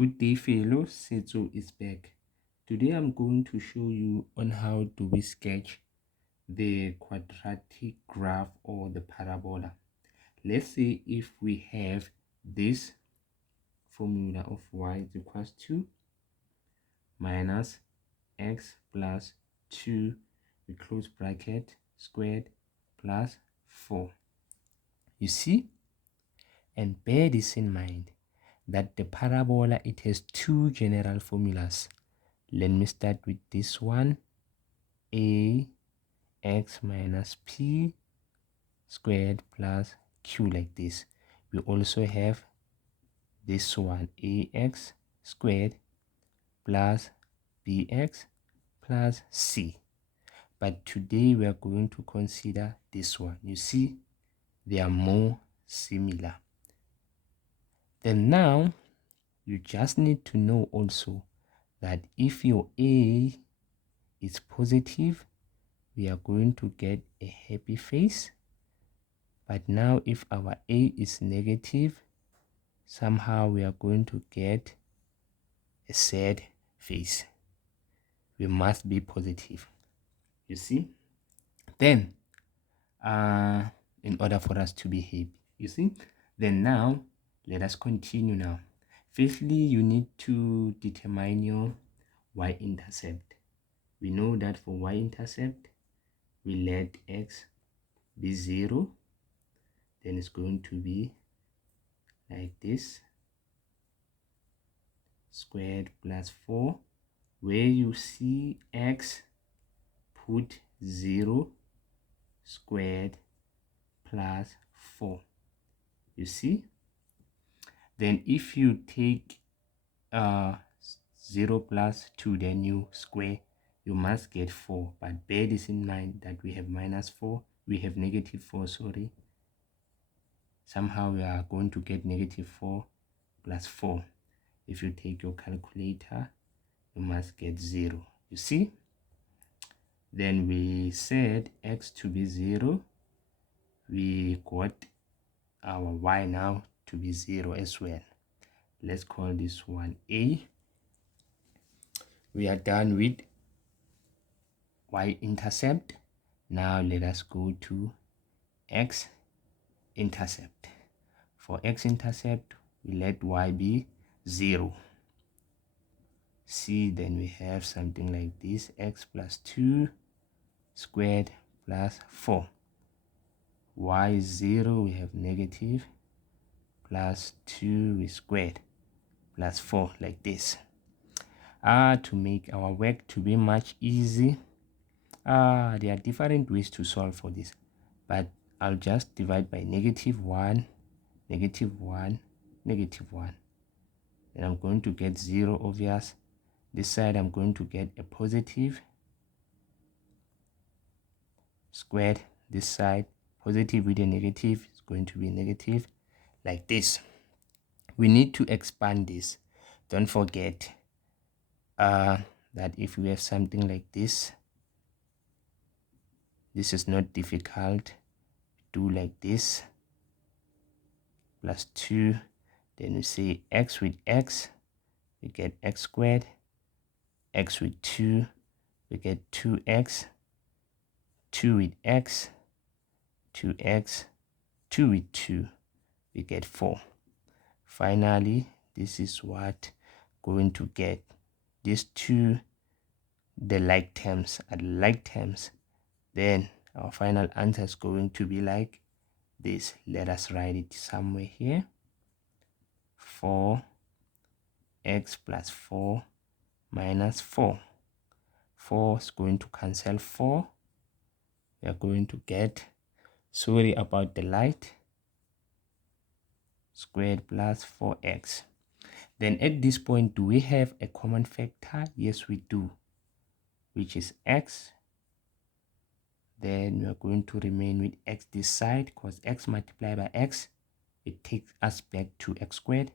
Good day fellows, Setso is back. Today I'm going to show you on how do we sketch the quadratic graph or the parabola. Let's say if we have this formula of y is equals to minus x plus 2 we close bracket squared plus 4. You see? And bear this in mind that the parabola, it has two general formulas. Let me start with this one. A x minus p squared plus q, like this. We also have this one, ax squared plus bx plus c. But today we are going to consider this one. You see, they are more similar. Then now you just need to know also that if your a is positive, we are going to get a happy face. But now if our a is negative, somehow we are going to get a sad face. We must be positive, you see. Then in order for us to be happy, you see. Then now let us continue. Now firstly, you need to determine your y-intercept. We know that for y-intercept, we let x be 0, then it's going to be like this, squared plus 4. Where you see x, put 0 squared plus 4. You see? Then if you take 0 plus 2, then you square, you must get 4. But bear this in mind that we have minus 4, we have negative 4, sorry. Somehow we are going to get negative 4 plus 4. If you take your calculator, you must get 0. You see? Then we said x to be 0. We got our y now to be 0 as well. Let's call this one a. We are done with y-intercept. Now let us go to x-intercept. For x-intercept, we let y be 0. See, then we have something like this, x plus 2 squared plus 4. Y is 0, we have negative, plus 2 we squared, plus 4, like this. To make our work to be much easy, there are different ways to solve for this, but I'll just divide by negative 1, negative 1, negative 1. Then I'm going to get 0, obvious. This side I'm going to get a positive squared. This side positive with a negative is going to be negative, like this. We need to expand this. Don't forget that if we have something like this, this is not difficult. Do like this, plus 2, then we say x with x, we get x squared, x with 2, we get 2x, 2 with x, 2x, 2 with 2, we get 4. Finally, this is what going to get. These two, the like terms are like terms. Then our final answer is going to be like this. Let us write it somewhere here. 4x plus 4 minus 4. 4 is going to cancel 4. We are going to get, sorry about the light, squared plus 4x. Then at this point, do we have a common factor? Yes, we do, which is x. Then we are going to remain with x this side, because x multiplied by x, it takes us back to x squared,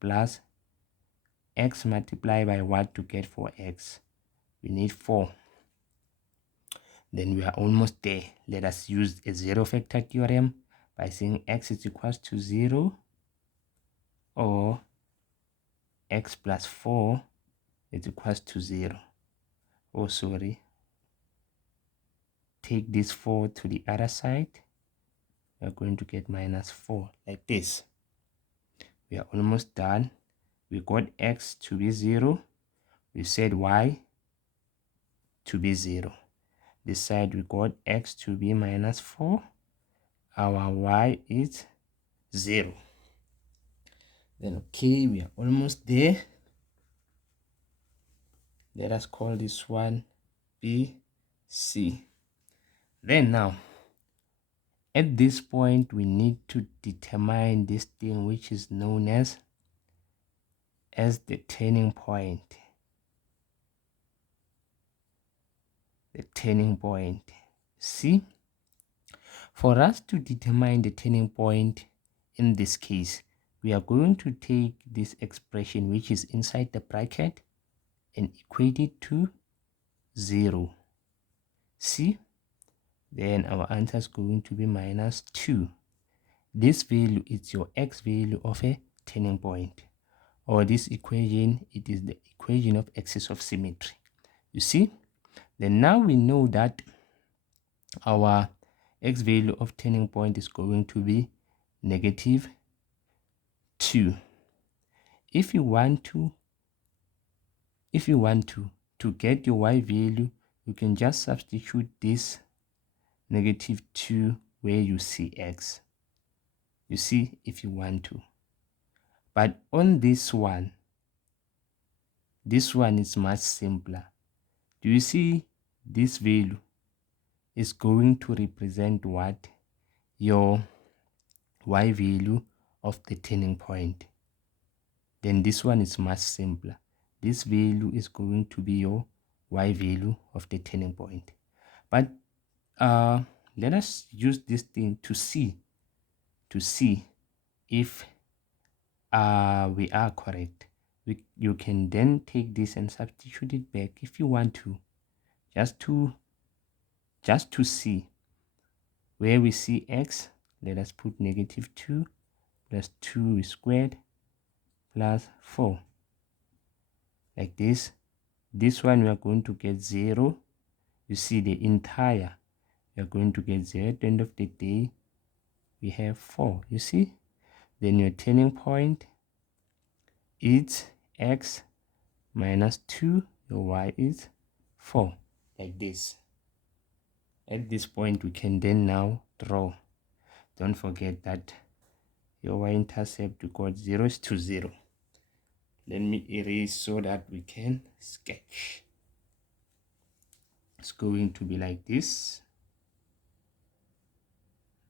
plus x multiplied by what to get 4x? We need 4. Then we are almost there. Let us use a zero factor theorem by saying x is equals to 0, or x plus 4 is equals to 0. Oh, sorry. Take this 4 to the other side. We are going to get minus 4 like this. We are almost done. We got x to be 0. We said y to be 0. This side we got x to be minus 4. Our y is 0. Then okay, we are almost there. Let us call this one B, C. Then now, at this point, we need to determine this thing which is known as the turning point. The turning point. See, for us to determine the turning point in this case, we are going to take this expression which is inside the bracket and equate it to 0. See, then our answer is going to be minus 2. This value is your x value of a turning point, or this equation, it is the equation of axis of symmetry. You see, then now we know that our x value of turning point is going to be negative 2. If you want to get your y value, you can just substitute this negative 2 where you see x. You see, if you want to. But on this one is much simpler. Do you see this value is going to represent what? Your y value of the turning point. Then this one is much simpler. This value is going to be your y value of the turning point. But let us use this thing to see if we are correct. You can then take this and substitute it back if you want to, just to see where we see x. Let us put negative 2 plus 2 squared plus 4 like this. This one we are going to get 0. You see, the entire we are going to get 0. At the end of the day, we have 4. You see, then your turning point is x minus 2. Your y is 4, like this. At this point, we can then now draw. Don't forget that your y-intercept, we got 0 is to 0. Let me erase so that we can sketch. It's going to be like this.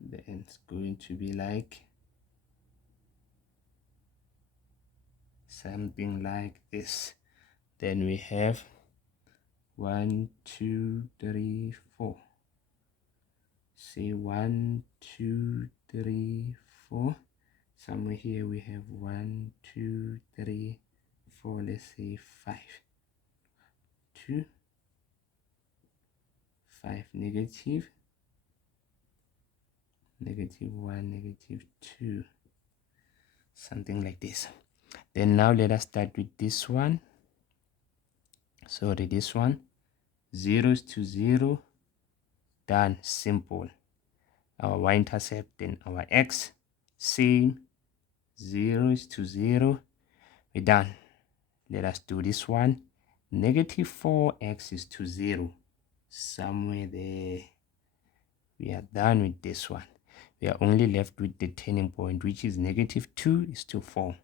Then it's going to be like something like this. Then we have 1, 2, 3, 4. Say 1, 2, 3, 4. Somewhere here we have 1, 2, 3, 4. Let's say 5. 2, 5, negative 1, negative 2. Something like this. Then now let us start with this one. Sorry, this one. 0 to 0. Done. Simple. Our y-intercept and our x, same. 0 to 0. We're done. Let us do this one. Negative 4x is to 0. Somewhere there. We are done with this one. We are only left with the turning point, which is negative 2 is to 4.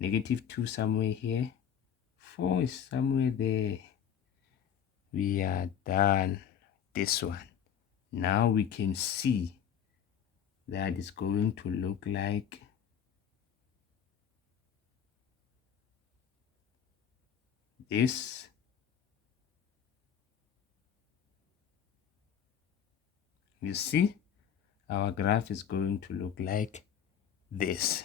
Negative 2 somewhere here. 4 is somewhere there. We are done. This one. Now we can see that it's going to look like this. You see, our graph is going to look like this.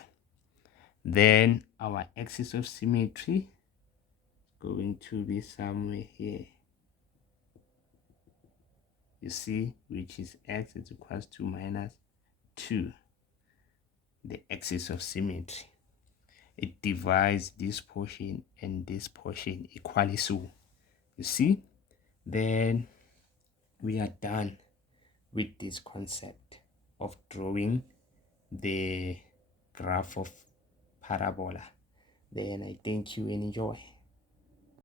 Then our axis of symmetry is going to be somewhere here. You see, which is x is equals to minus 2. The axis of symmetry. it divides this portion and this portion equally. So you see, then we are done with this concept of drawing the graph of parabola. Then I thank you and enjoy.